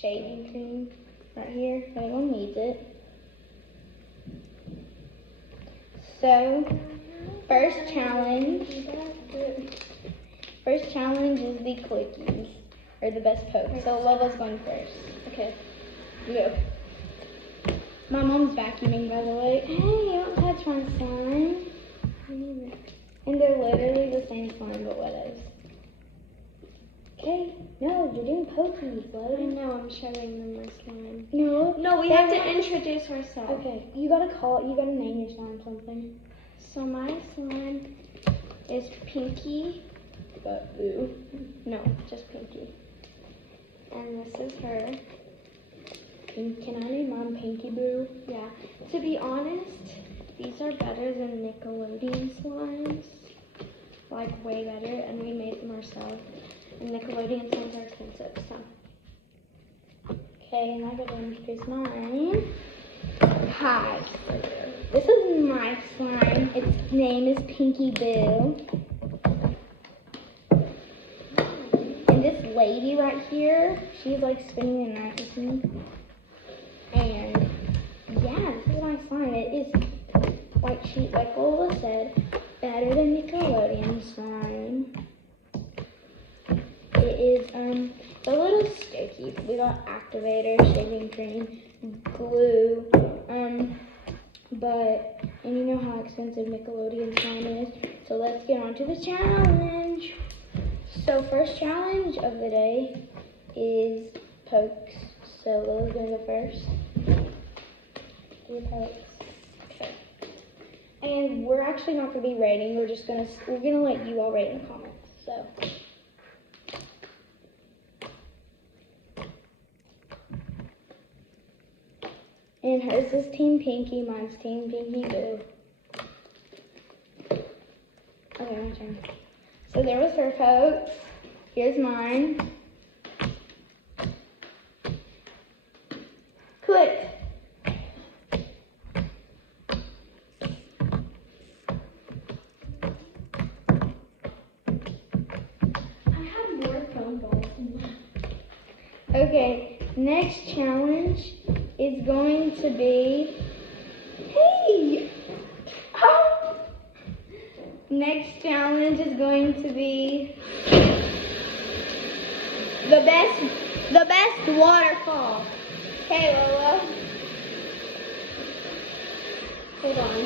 shaving cream right here. Everyone needs it. So, first challenge is the clickies, or the best poke. So Lola's going first. Okay, go. My mom's vacuuming, by the way. Hey, you don't touch my slime. And they're literally the same slime, but what is? Okay, no, you're doing pokies, Lola. I know, I'm showing them my slime. No, we have to introduce ourselves. Okay, you gotta name your slime something. So my slime is Pinky. But Boo. No, just Pinky. And this is her. Can I name mine Pinky Boo? Yeah. To be honest, these are better than Nickelodeon slimes. Like, way better, and we made them ourselves. And Nickelodeon slimes are expensive, so. Okay, and I gotta introduce mine. Hi. This is my slime. Its name is Pinky Boo. And this lady right here, she's like spending the night with me. And yeah, this is my slime. It is like Lola said, better than Nickelodeon slime. It is a little sticky. We got activator, shaving cream, glue, and you know how expensive Nickelodeon slime is. So let's get on to the challenge. So first challenge of the day is pokes. So Lola's gonna go first. Do pokes. Okay. And we're actually not gonna be rating. We're gonna let you all rate in the comments. So. And hers is Team Pinky, mine's Team Pinky Boo. Okay, my turn. So there was her pokes. Here's mine. Click. I have more foam balls in mine. Okay, next challenge is going to be, hey! Oh! Next challenge is going to be the best waterfall. Okay, Lola. Hold on.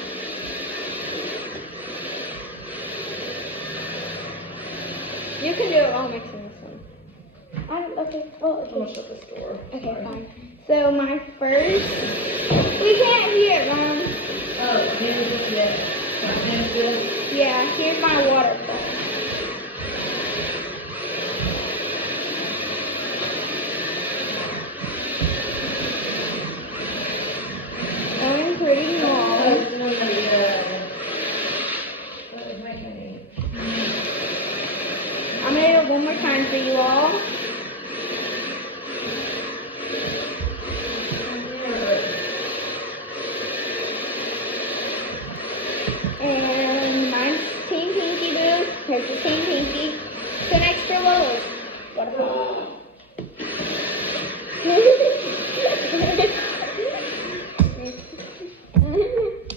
You can do it while mixing this one. Okay, well, okay. I'm gonna shut this door. Okay, Sorry. fine. So my first, we can't hear it, Mom. Oh, here's this yet. Here's this. Yeah, here's my waterfall. Going pretty long. Oh, it's one of the, what is my name? I'm gonna do it one more time for you all. And mine's Team Pinky Boo. Here's the Team Pinky. So next for Lola's waterfall.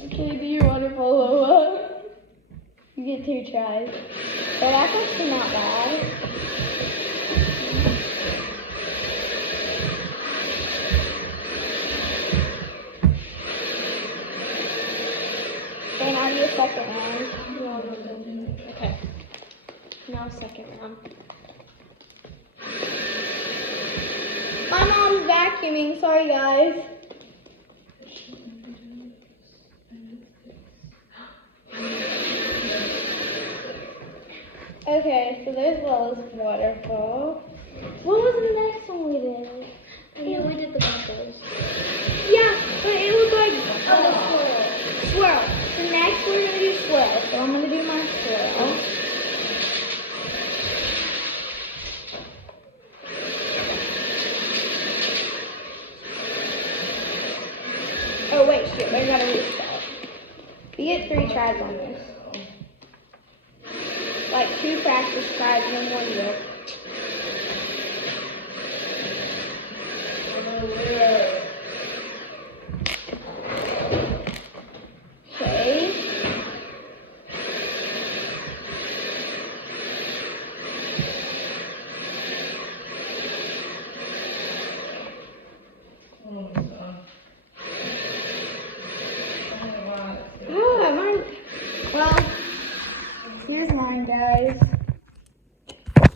Okay, do your waterfall, Lola. You get 2 tries. But that's actually not bad. Okay, now do a second round. Okay. Now second round. My mom's vacuuming, sorry guys. Okay, so there's Lola's waterfall. What was the next one we did? Yeah, we did the bubbles. Yeah, but it was like swirl. So next we're gonna do swirl. So I'm gonna do my swirl. Oh wait, shit, I gotta restart. We get 3 tries on this. Like 2 practice tries and then 1 good. guys.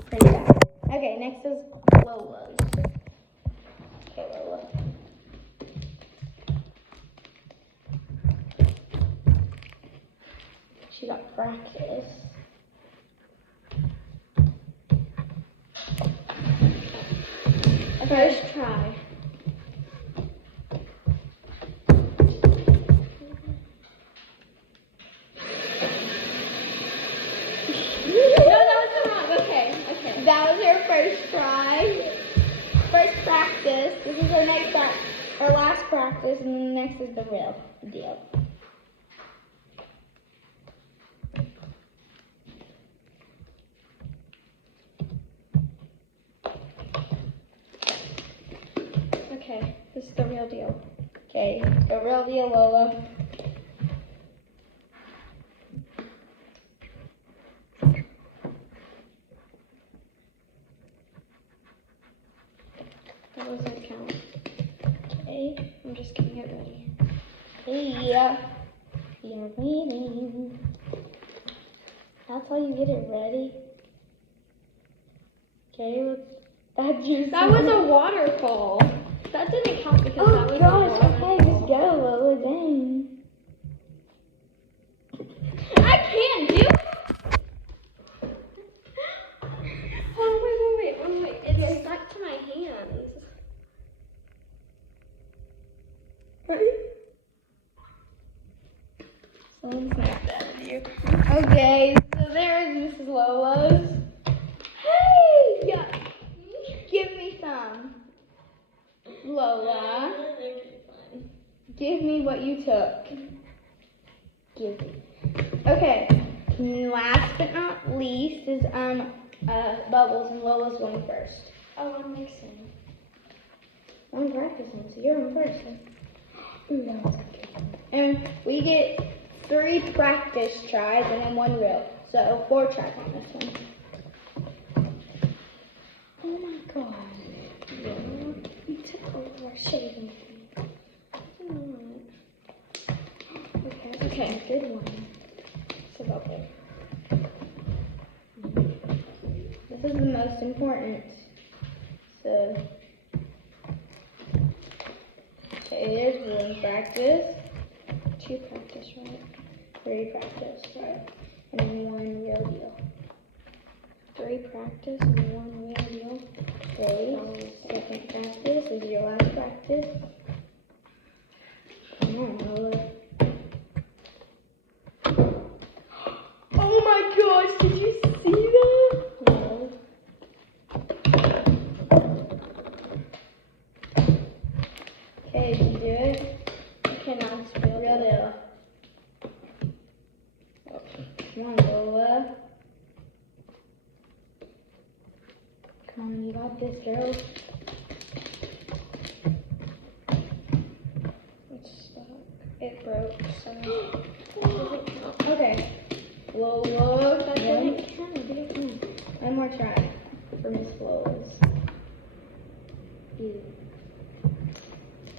Pretty bad. Okay, next is Lola's. Okay, Lola. She got practice. First try. No, that was wrong. Okay. That was her first try. First practice. This is her her last practice, and then the next is the real deal. Okay, this is the real deal. Okay, the real deal, Lola. That doesn't count. Okay. I'm just getting it ready. Yeah. You're waiting. That's how you get it ready. Okay, that's your That was a waterfall. That didn't count because that Oh was gosh, a okay, just go, Lola, dang. I can't do it. Oh, wait. It's stuck to my hands. Someone snapped that of you. Okay, so there's Mrs. Lola's. Hey! Yeah. Give me some. Lola. Give me what you took. Give me. Okay. Last but not least is Bubbles, and Lola's going first. Oh, I'm mixing. I'm practicing, so you're on first. Ooh, that was good. And we get 3 practice tries and then 1 real. So 4 tries on this one. Oh my god. You took over our shaving cream. Okay, good one. It's about there. This is the most important. So, okay, there's 1 practice. 2 practice, right? 3 practice, right? And then 1 real deal. 3 practice and 1 real deal. Okay, second practice is your last practice. Come on, Lola. Oh my gosh, did you see that? No. Okay, did you do it? Okay, now it's real Real deal. deal. Come on, Lola. Come on, you got this, girl. It's stuck. It broke, so it doesn't count. Okay. Lola, That one, didn't count. one more try for Miss Lola's. Ew.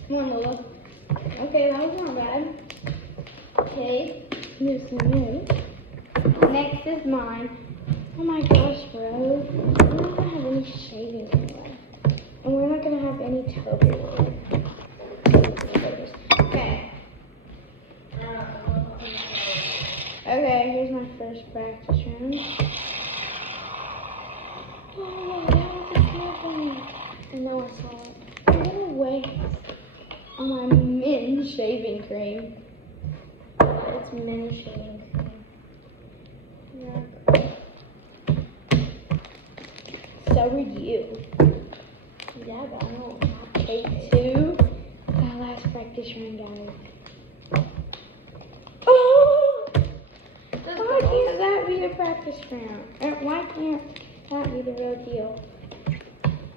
Come on, Lola. Okay, that was not bad. Okay, here's some new. Next is mine. Oh my gosh, bro. We're not gonna have any shaving cream left. And we're not gonna have any Toby left. Okay. Okay, here's my first practice round. Oh, that was a good one. And now I saw it. What a waste on my men's shaving cream. It's men's shaving cream. Yeah. So were you. Yeah, but I don't have Okay, 2. That last practice round, guys. Oh! Why can't that be a practice round? Why can't that be the real deal?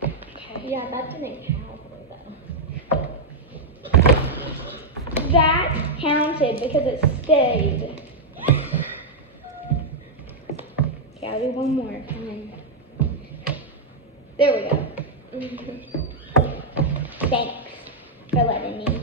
Okay. Yeah, that didn't count though. That counted because it stayed. Okay, I'll do one more. Come on. There we go. Thanks for letting me.